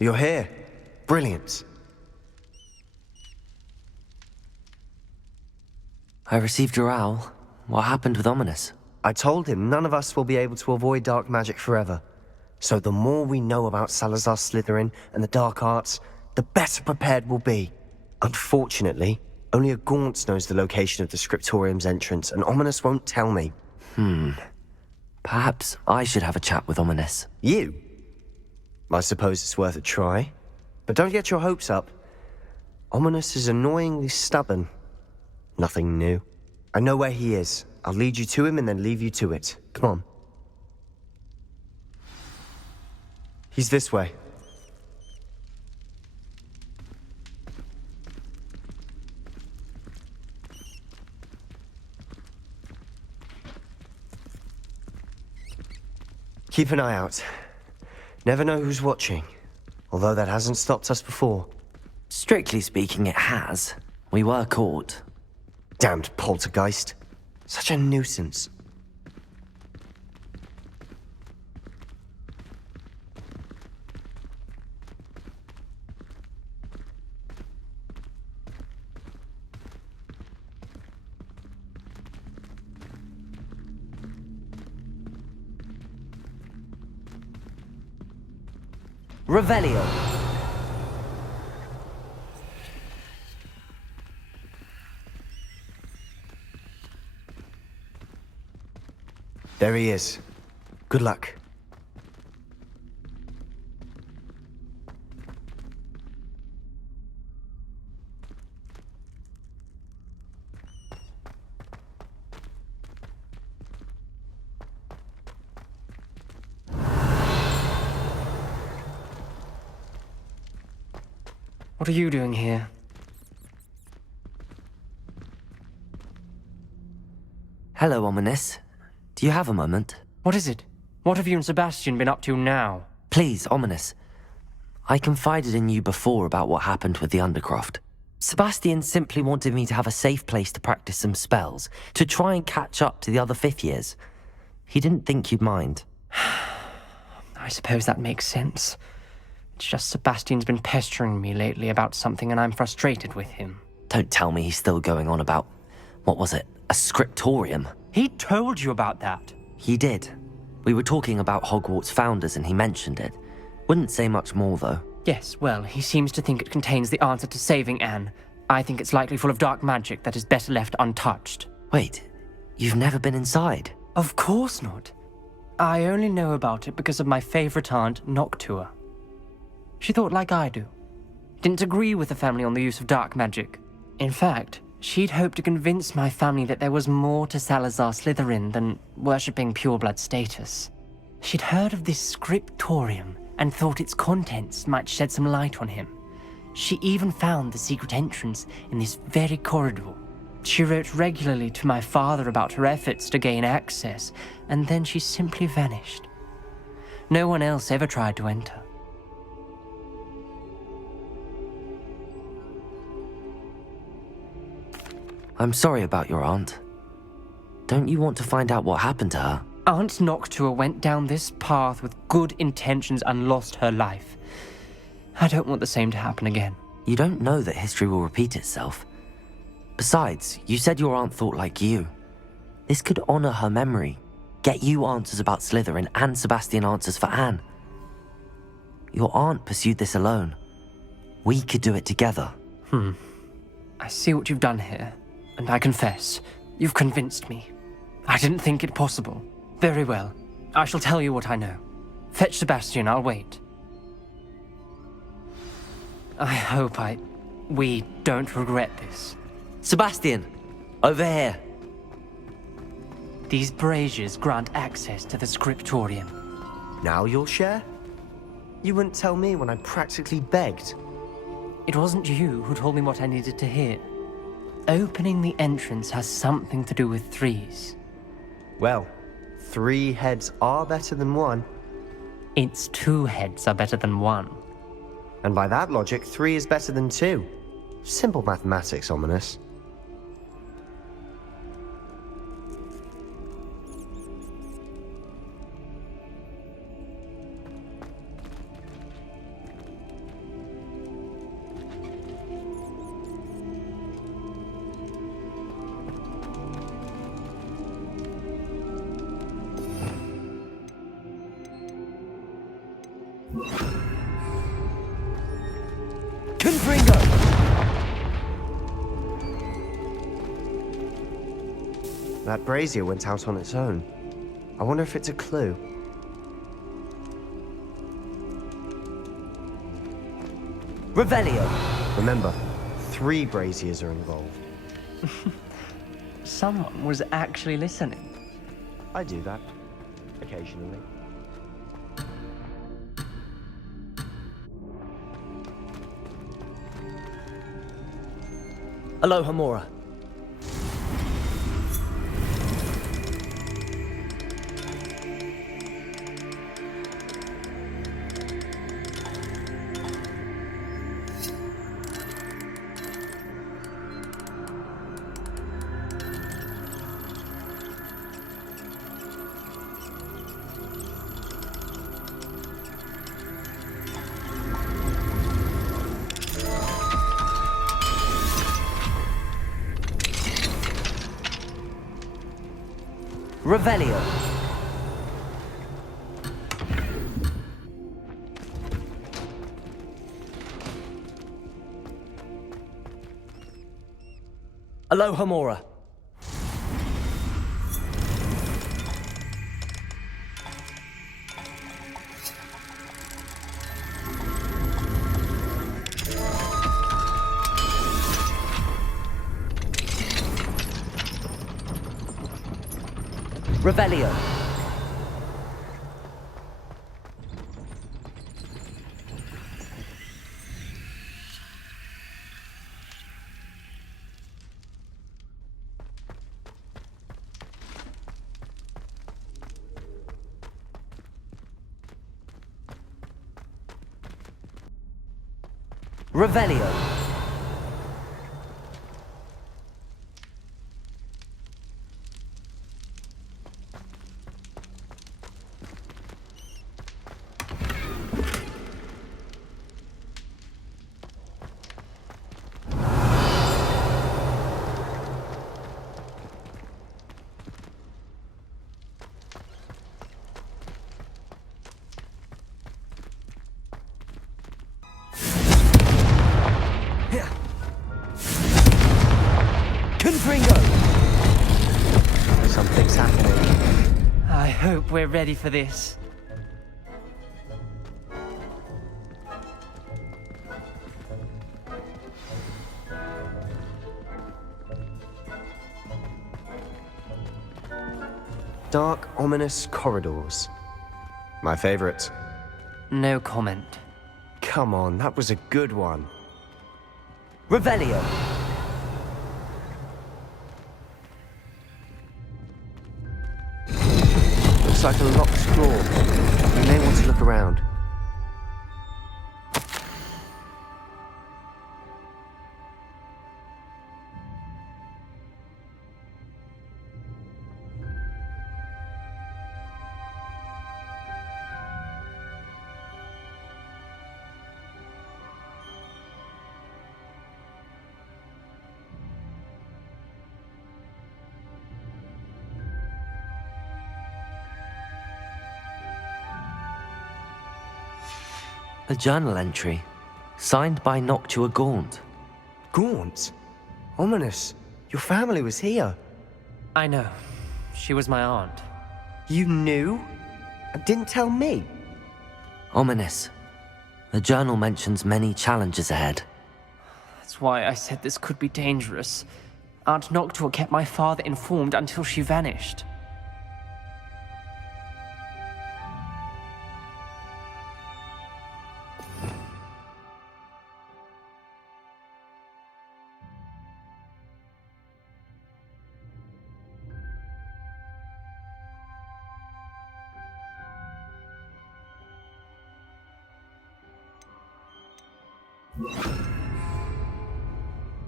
You're here. Brilliant. I received your owl. What happened with Ominis? I told him none of us will be able to avoid dark magic forever. So the more we know about Salazar Slytherin and the dark arts, the better prepared we'll be. Unfortunately, only a Gaunt knows the location of the Scriptorium's entrance, and Ominis won't tell me. Perhaps I should have a chat with Ominis. You? I suppose it's worth a try. But don't get your hopes up. Ominis is annoyingly stubborn. Nothing new. I know where he is. I'll lead you to him and then leave you to it. Come on. He's this way. Keep an eye out. Never know who's watching. Although that hasn't stopped us before. Strictly speaking, it has. We were caught. Damned poltergeist. Such a nuisance. Revelio. There he is. Good luck. What are you doing here? Hello, Ominis. Do you have a moment? What is it? What have you and Sebastian been up to now? Please, Ominis. I confided in you before about what happened with the Undercroft. Sebastian simply wanted me to have a safe place to practice some spells, to try and catch up to the other fifth years. He didn't think you'd mind. I suppose that makes sense. It's just Sebastian's been pestering me lately about something and I'm frustrated with him. Don't tell me he's still going on about, what was it, a scriptorium? He told you about that. He did. We were talking about Hogwarts founders and he mentioned it. Wouldn't say much more, though. Yes, well, he seems to think it contains the answer to saving Anne. I think it's likely full of dark magic that is better left untouched. Wait, you've never been inside? Of course not. I only know about it because of my favorite aunt, Noctua. She thought like I do. Didn't agree with the family on the use of dark magic. In fact, she'd hoped to convince my family that there was more to Salazar Slytherin than worshipping pureblood status. She'd heard of this Scriptorium and thought its contents might shed some light on him. She even found the secret entrance in this very corridor. She wrote regularly to my father about her efforts to gain access, and then she simply vanished. No one else ever tried to enter. I'm sorry about your aunt. Don't you want to find out what happened to her? Aunt Noctua went down this path with good intentions and lost her life. I don't want the same to happen again. You don't know that history will repeat itself. Besides, you said your aunt thought like you. This could honor her memory, get you answers about Slytherin and Sebastian answers for Anne. Your aunt pursued this alone. We could do it together. I see what you've done here, and I confess, you've convinced me. I didn't think it possible. Very well. I shall tell you what I know. Fetch Sebastian, I'll wait. I hope we don't regret this. Sebastian! Over here! These braziers grant access to the Scriptorium. Now you'll share? You wouldn't tell me when I practically begged. It wasn't you who told me what I needed to hear. Opening the entrance has something to do with threes. Well, 3 heads are better than 1. Its 2 heads are better than 1. And by that logic, 3 is better than 2. Simple mathematics, Ominis. that brazier went out on its own. I wonder if it's a clue. Revelio! Remember, 3 braziers are involved. Someone was actually listening. I do that. Occasionally. Aloha Mora. Revelio. Aloha Mora. Revelio. Revelio. Something's happening. I hope we're ready for this. Dark, ominous corridors. My favorite. No comment. Come on, that was a good one. Revelio. Looks like a locked door. You may want to look around. A journal entry, signed by Noctua Gaunt. Gaunt? Ominous. Your family was here. I know. She was my aunt. You knew? And didn't tell me? Ominis. The journal mentions many challenges ahead. That's why I said this could be dangerous. Aunt Noctua kept my father informed until she vanished.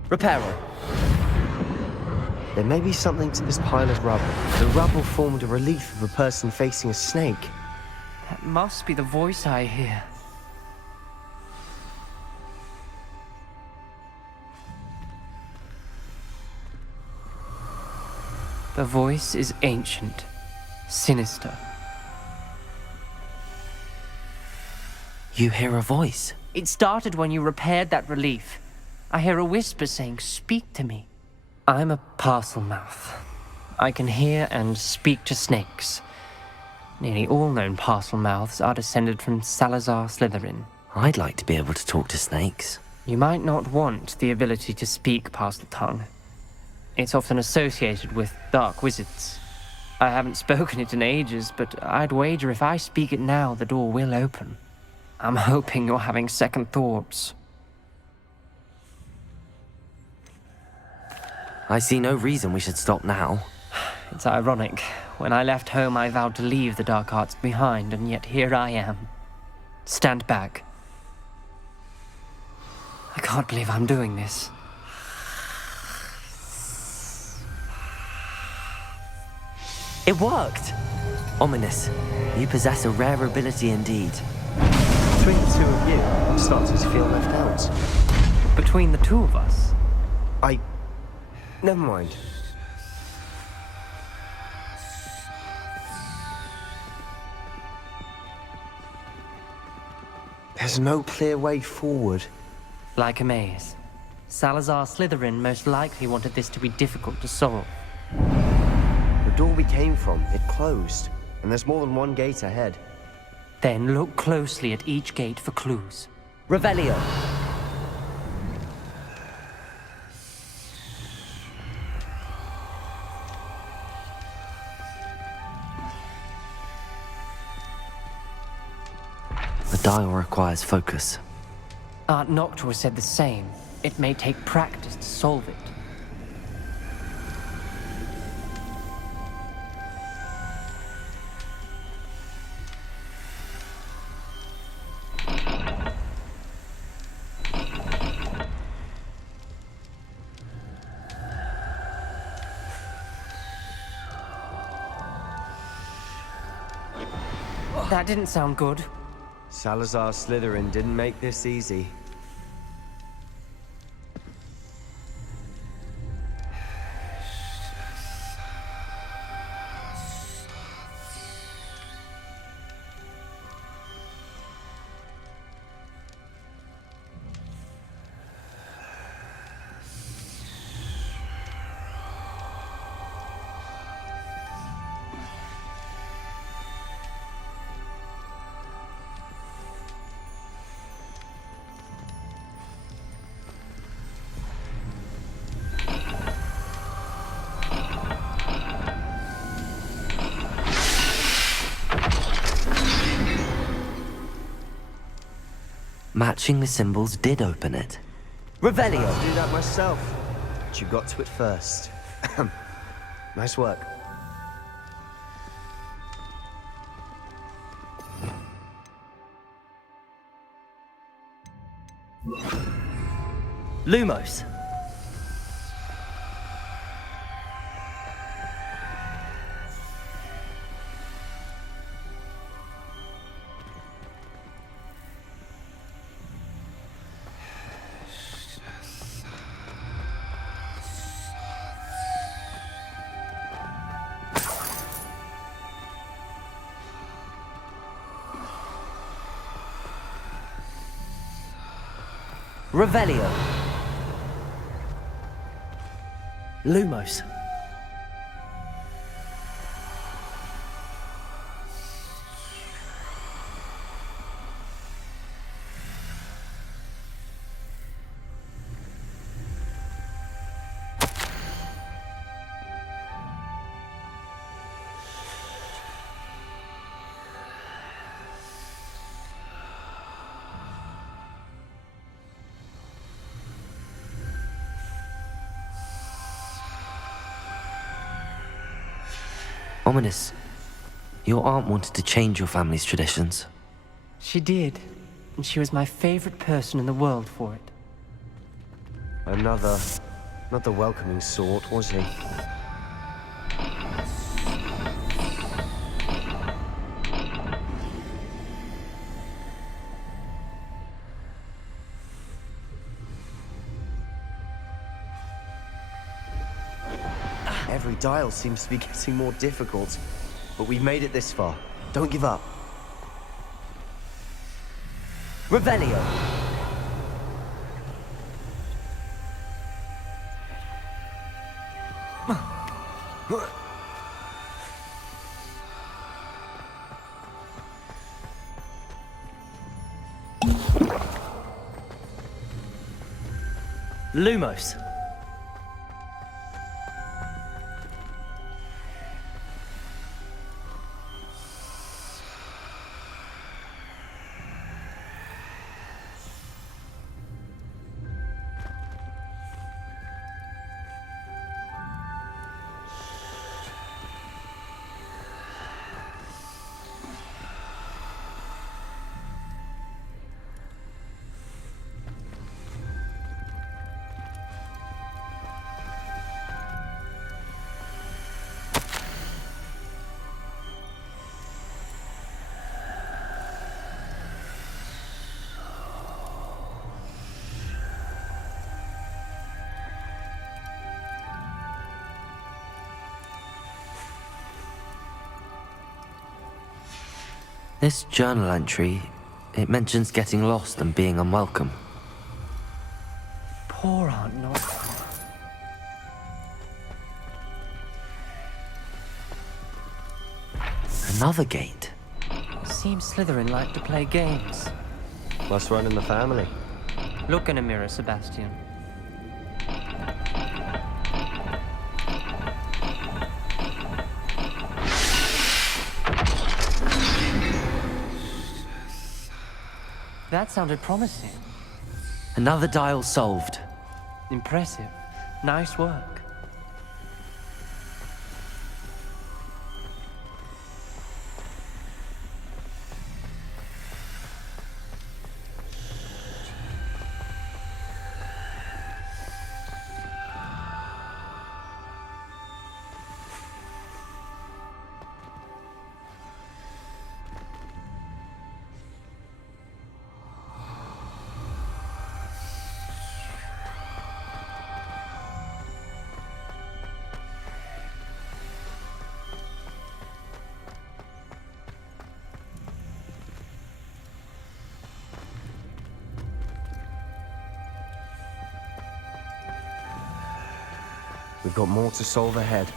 Reparo. There may be something to this pile of rubble. The rubble formed a relief of a person facing a snake. That must be the voice I hear. The voice is ancient, sinister. You hear a voice. It started when you repaired that relief. I hear a whisper saying, "Speak to me." I'm a parcel mouth. I can hear and speak to snakes. Nearly all known parcel mouths are descended from Salazar Slytherin. I'd like to be able to talk to snakes. You might not want the ability to speak parcel tongue. It's often associated with dark wizards. I haven't spoken it in ages, but I'd wager if I speak it now, the door will open. I'm hoping you're having second thoughts. I see no reason we should stop now. It's ironic. When I left home, I vowed to leave the dark arts behind, and yet here I am. Stand back. I can't believe I'm doing this. It worked! Ominis, you possess a rare ability indeed. Between the two of you, I'm starting to feel left out. Between the two of us, Never mind. There's no clear way forward. like a maze. Salazar Slytherin most likely wanted this to be difficult to solve. The door we came from, it closed, and there's more than one gate ahead. Then look closely at each gate for clues. Revelio! The dial requires focus. Aunt Noctua said the same. It may take practice to solve it. That didn't sound good. Salazar Slytherin didn't make this easy. Matching the symbols did open it. Revelio! I'll do that myself. But you got to it first. Nice work. Lumos! Revelio! Lumos! Ominis, your aunt wanted to change your family's traditions. She did, and she was my favorite person in the world for it. Another, not the welcoming sort, was he? Every dial seems to be getting more difficult, but we've made it this far. Don't give up. Revelio! Lumos. This journal entry, it mentions getting lost and being unwelcome. Poor Aunt Noctua. Another gate. Seems Slytherin like to play games. Must run in the family. Look in a mirror, Sebastian. That sounded promising. Another dial solved. Impressive. Nice work. We've got more to solve ahead.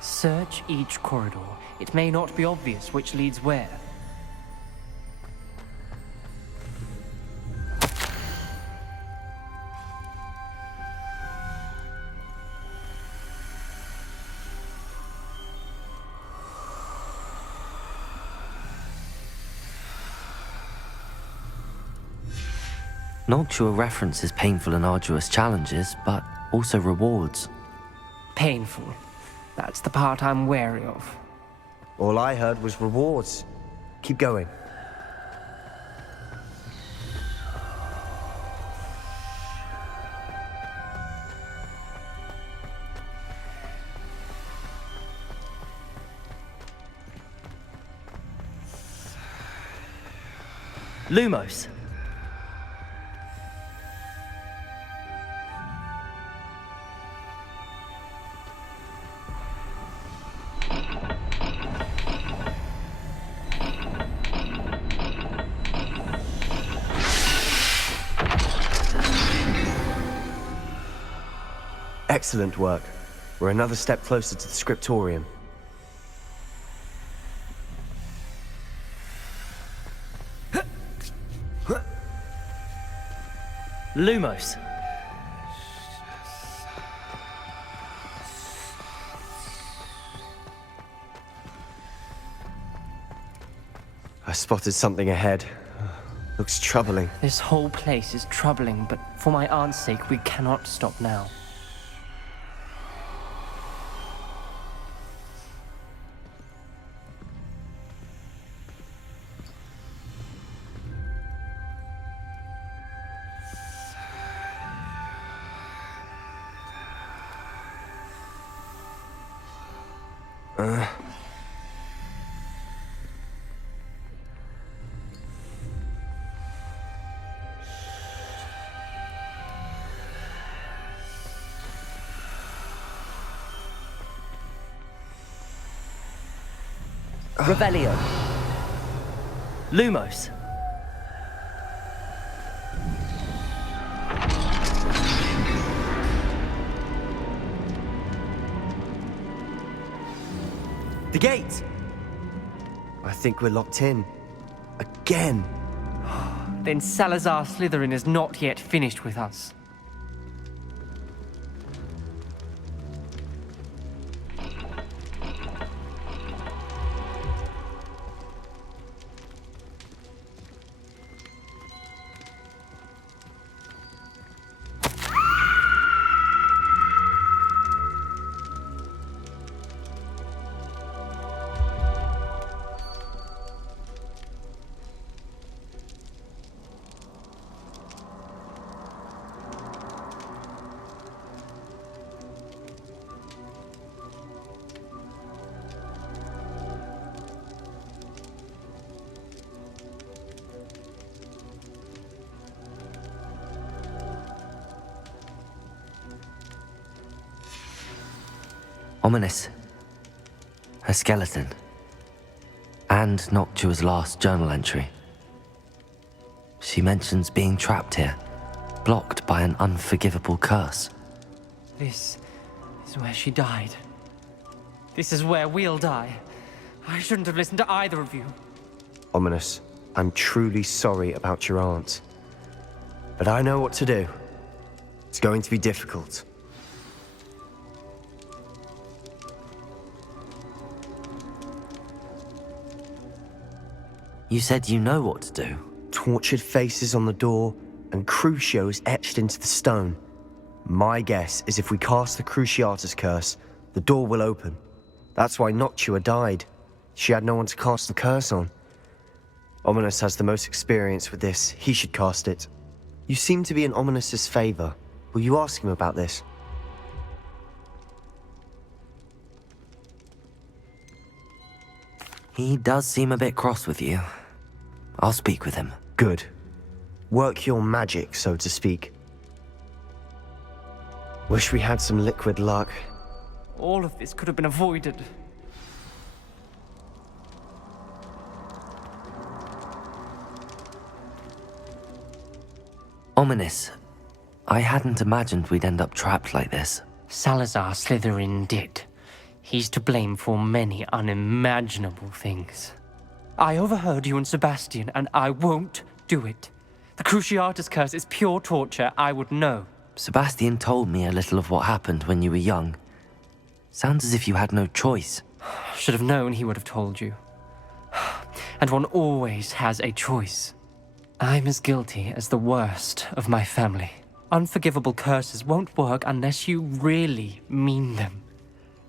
Search each corridor. It may not be obvious which leads where. Noctua references painful and arduous challenges, but also rewards. Painful. That's the part I'm wary of. All I heard was rewards. Keep going. Lumos. Excellent work. We're another step closer to the Scriptorium. Lumos. I spotted something ahead. Looks troubling. This whole place is troubling, but for my aunt's sake, we cannot stop now. Revelio. Lumos. The gate! I think we're locked in. Again. Then Salazar Slytherin is not yet finished with us. Ominis. Her skeleton. And Noctua's last journal entry. She mentions being trapped here, blocked by an unforgivable curse. This is where she died. This is where we'll die. I shouldn't have listened to either of you. Ominis, I'm truly sorry about your aunt. But I know what to do. It's going to be difficult. You said you know what to do. Tortured faces on the door, and Crucio is etched into the stone. My guess is if we cast the Cruciatus curse, the door will open. That's why Noctua died. She had no one to cast the curse on. Ominis has the most experience with this. He should cast it. You seem to be in Ominis' favor. Will you ask him about this? He does seem a bit cross with you. I'll speak with him. Good. Work your magic, so to speak. Wish we had some liquid luck. All of this could have been avoided. Ominis, I hadn't imagined we'd end up trapped like this. Salazar Slytherin did. He's to blame for many unimaginable things. I overheard you and Sebastian, and I won't do it. The Cruciatus curse is pure torture, I would know. Sebastian told me a little of what happened when you were young. Sounds as if you had no choice. Should have known he would have told you. And one always has a choice. I'm as guilty as the worst of my family. Unforgivable curses won't work unless you really mean them.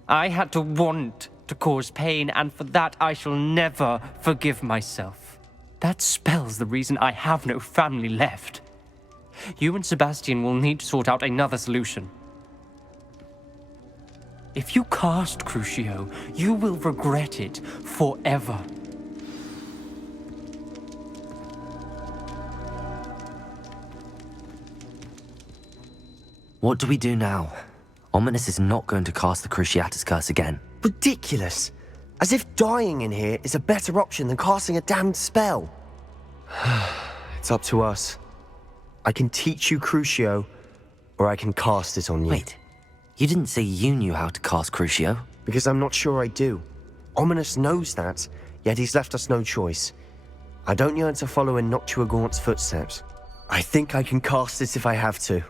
I had to want to cause pain, and for that I shall never forgive myself. That spells the reason I have no family left. You and Sebastian will need to sort out another solution. If you cast Crucio, you will regret it forever. What do we do now? Ominis is not going to cast the Cruciatus curse again. Ridiculous! As if dying in here is a better option than casting a damned spell. It's up to us. I can teach you Crucio, or I can cast it on you. Wait, you didn't say you knew how to cast Crucio? Because I'm not sure I do. Ominis knows that, yet he's left us no choice. I don't yearn to follow in Noctua Gaunt's footsteps. I think I can cast it if I have to.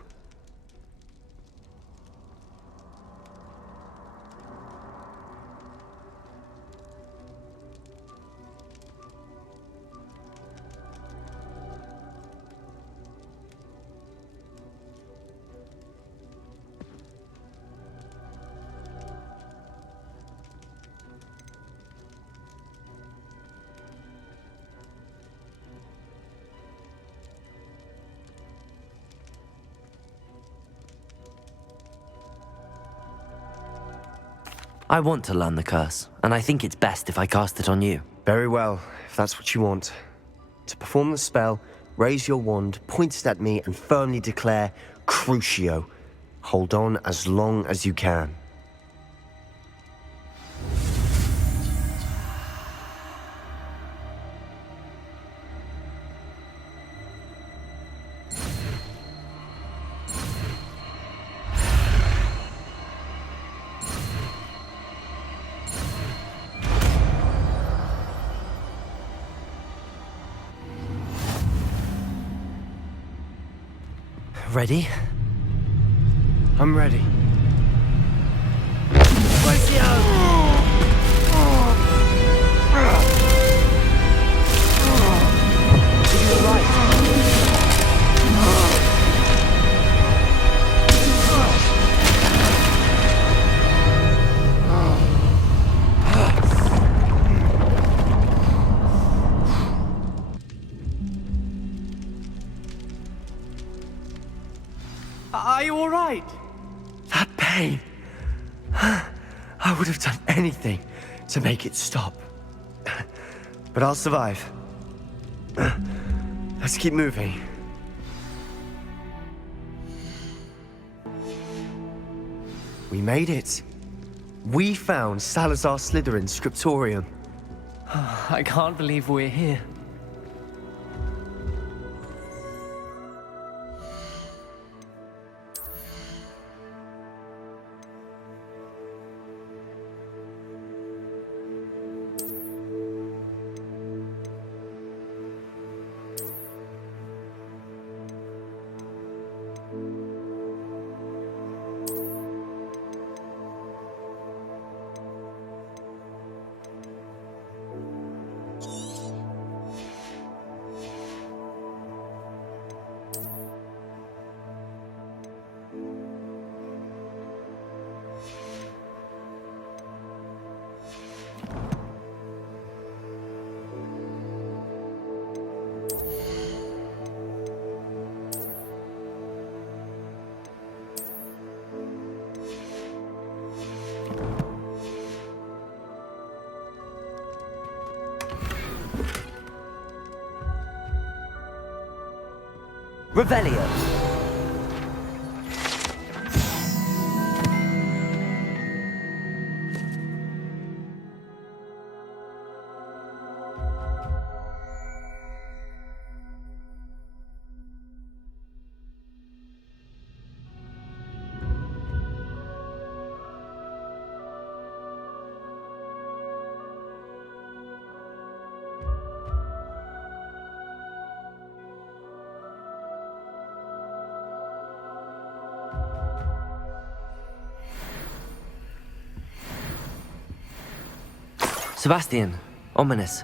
I want to learn the curse, and I think it's best if I cast it on you. Very well, if that's what you want. To perform the spell, raise your wand, point it at me, and firmly declare, Crucio. Hold on as long as you can. Ready? I'm ready. Are you all right? That pain. I would have done anything to make it stop. But I'll survive. Let's keep moving. We made it. We found Salazar Slytherin's Scriptorium. I can't believe we're here. Revelio. Sebastian, Ominis.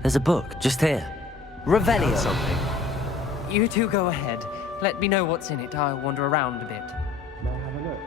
There's a book just here. Revelio. Something. You two go ahead. Let me know what's in it. I'll wander around a bit. May I have a look?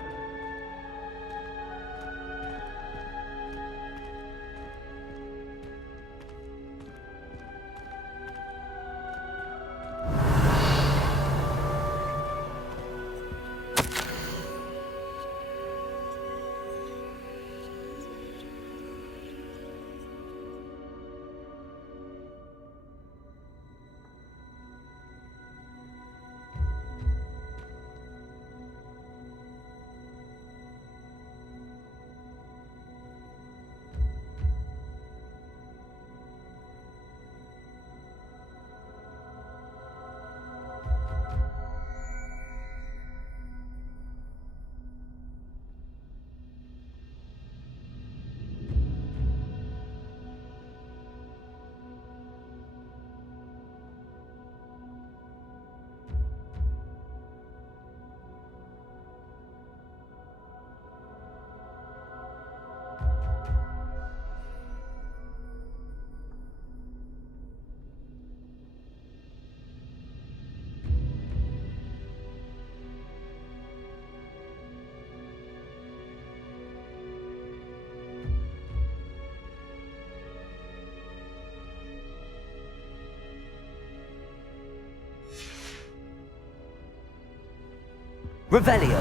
Revelio.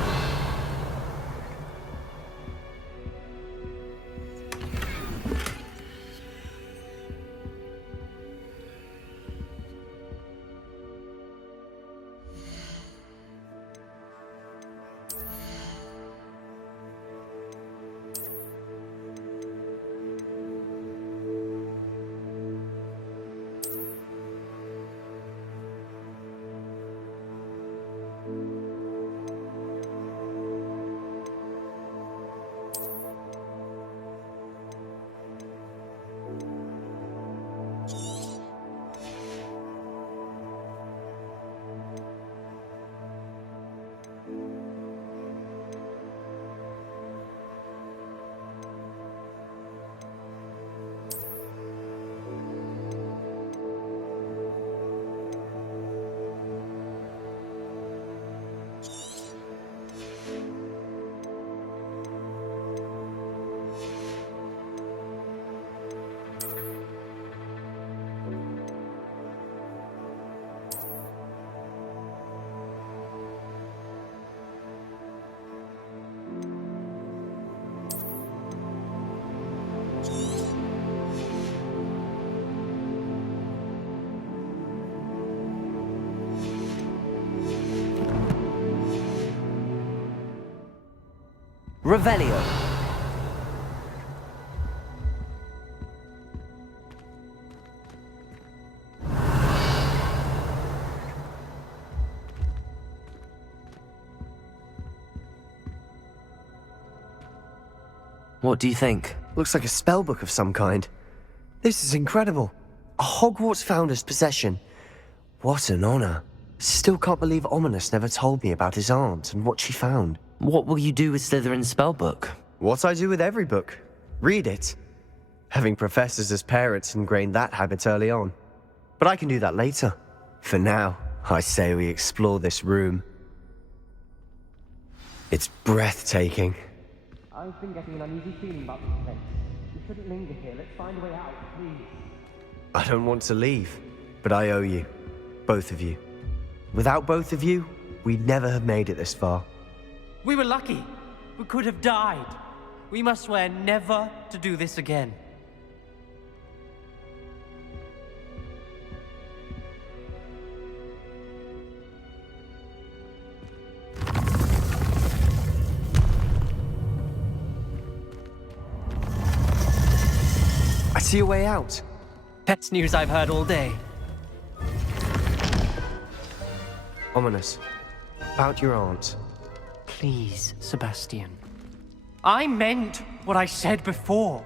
Revelio. What do you think? Looks like a spellbook of some kind. This is incredible. A Hogwarts founder's possession. What an honor. Still can't believe Ominis never told me about his aunt and what she found. What will you do with Slytherin's spellbook? What I do with every book. Read it. Having professors as parents ingrained that habit early on. But I can do that later. For now, I say we explore this room. It's breathtaking. I've been getting an uneasy feeling about this place. We shouldn't linger here. Let's find a way out, please. I don't want to leave, but I owe you. Both of you. Without both of you, we'd never have made it this far. We were lucky. We could have died. We must swear never to do this again. I see a way out. Best news I've heard all day. Ominis, about your aunt. Please, Sebastian. I meant what I said before.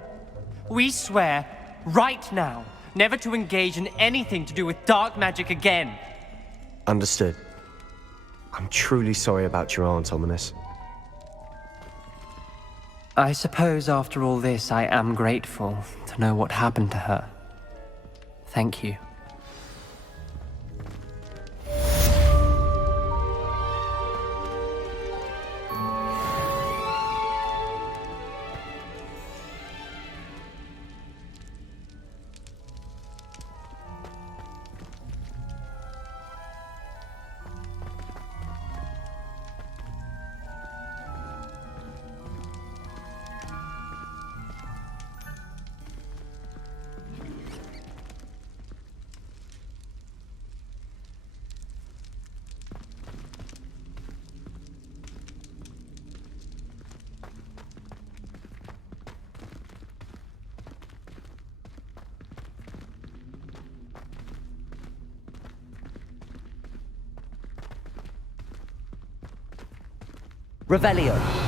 We swear, right now, never to engage in anything to do with dark magic again. Understood. I'm truly sorry about your aunt, Ominis. I suppose after all this, I am grateful to know what happened to her. Thank you. Revelio.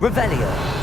Revelio.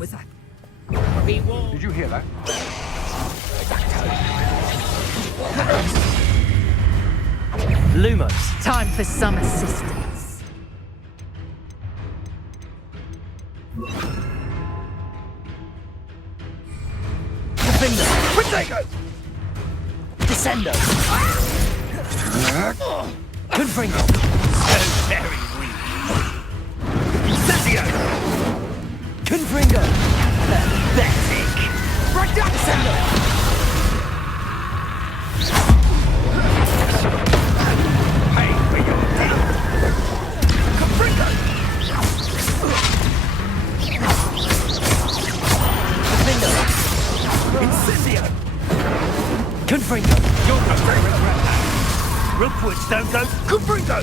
was that? Did you hear that? Lumos. Time for some assistance. Defender. Protego! Descendo. Confringo. So very weak. Incendio! Confringo. Pathetic. Right down! Descendo. Pay for your debt! Confringo! Defender. Incendio! Confringo. You're not very regret that. Rookwood don't go. Confringo!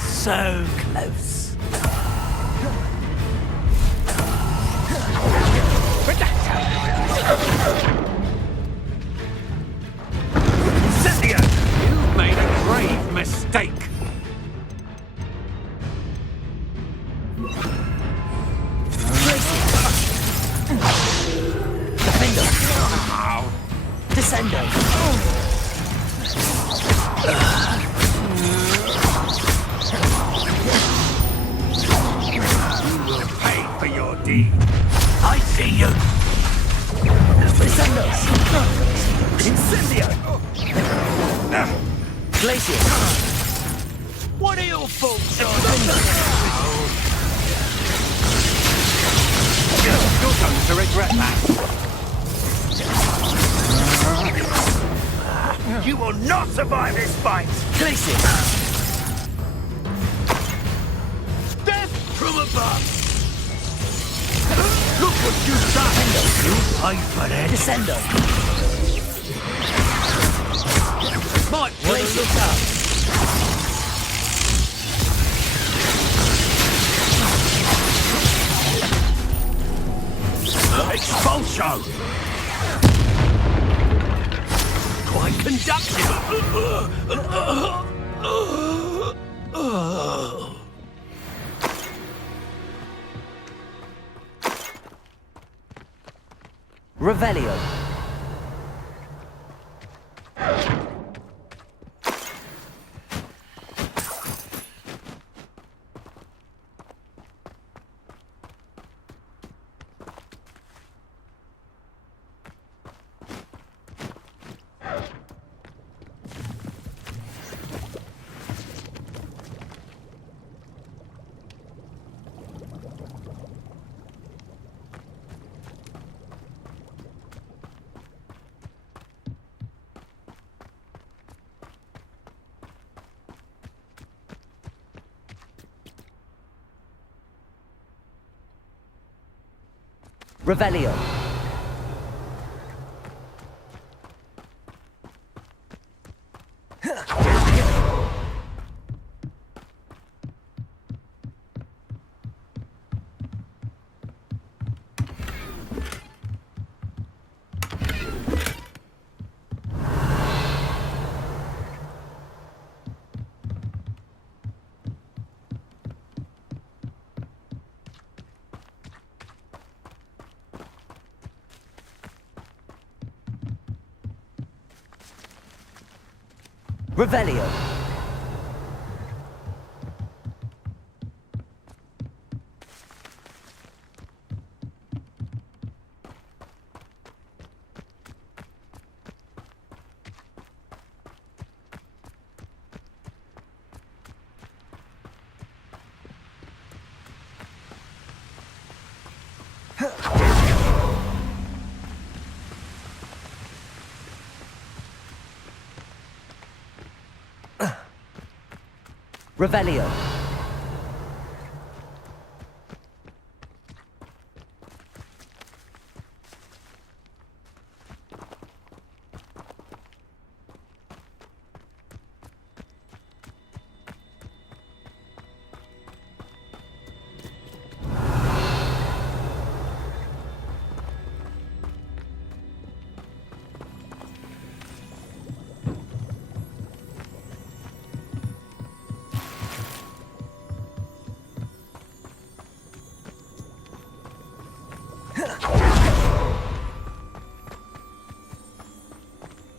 So close. Incendio! You've made a grave mistake. Defender. Descendo. Pay for your deed. I see you. Descendo. Incendio! Glacier. What are your faults, John? You're going to regret that. You will not survive this fight! Glacier. Death from above! Look what you've done! You pay for that! Descendo. Might want to look up! Expulso! Quite conductive! Revelio. Revelio. Revelio. Revelio.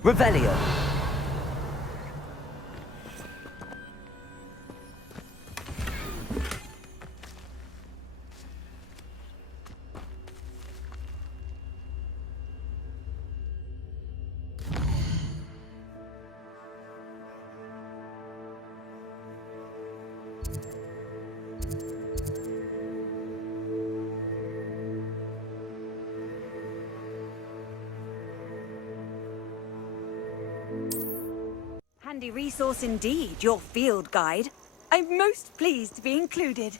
Revelio. Handy resource indeed, your field guide. I'm most pleased to be included.